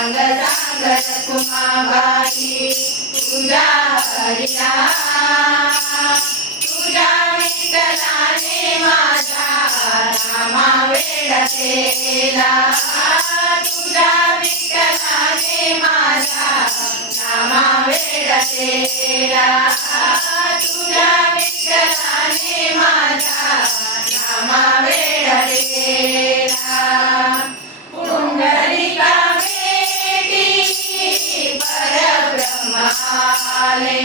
सांग सांग रखुमाबाई तुझा हरिला तुझ्या विठ्ठलाने माझा नामा वेड केला तुझ्या विठ्ठलाने माझा नामा वेड केला तुझ्या विठ्ठलाने माझा नामा वेड केला पुंडलिका भेटी परब्रह्म आले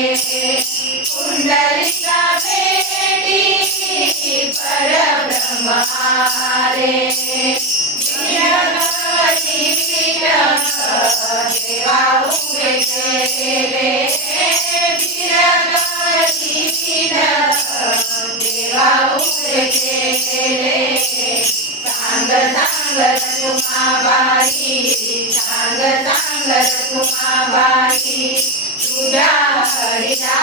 पुंडलिका भेटी परब्रह्म आले विरगवती विठ्ठल देवा उभे केले विरगवती विठ्ठल देवा उभे केले सांग सांग रखुमाबाई सांग सांग रखुमाबाई तुझ्या हरिला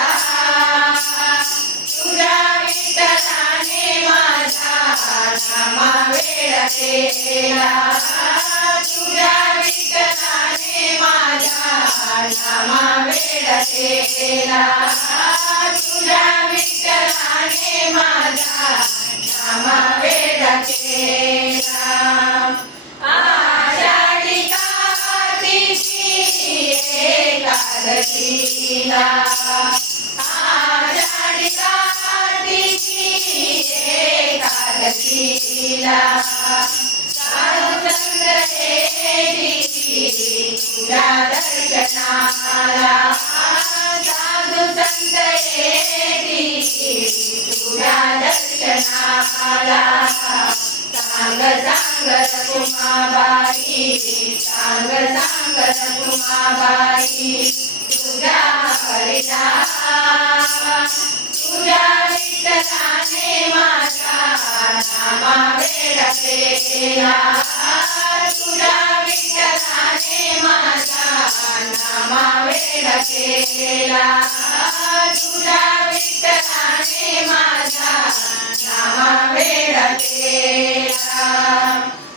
तुझ्या विठ्ठलाने माझा नामा वेड केला तुझ्या विठ्ठलाने माझा नामा वेड केला तुझ्या विठ्ठलाने माझा नामा वेड केला आषाढी कार्तिकी एकादशीला आषाढी कार्तिकी एकादशीला साधू संत येती तुझ्या दर्शनाला साधू संत येती तुझ्या दर्शनाला सांग सांग रखुमाबाई सांग सांग रखुमाबाई तुझ्या हरिला तुझ्या विठ्ठलाने माझा नामा वेड केला तुझ्या विठ्ठलाने माझा नामा वेड केला तुझ्या विठ्ठलाने माझा नामा वेड केला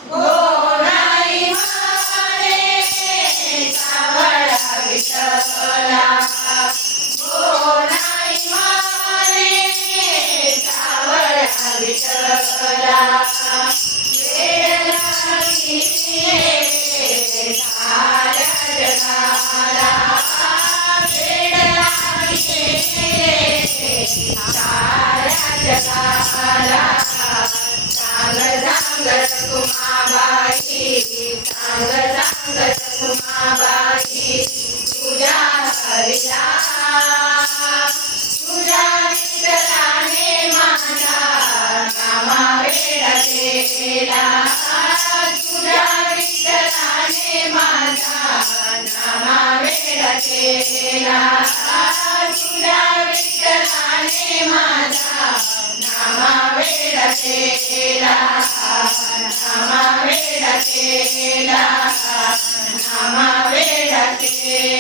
गोराई माने सावळा विठ्ठला गोराई माने सावळा विठ्ठला वेड लागली साऱ्या जगाला वेड लागली साऱ्या जगाला सांग सांग रखुमाबाई सांग सांग रखुमाबाई तुझ्या हरिला तुझ्या विठ्ठलाने माझा नामा वेड केला तुझ्या विठ्ठलाने माझा नामा वेड केला तुझ्या विठ्ठलाने माझा नामा वेड केला नामा वेड केला नामा वेड केला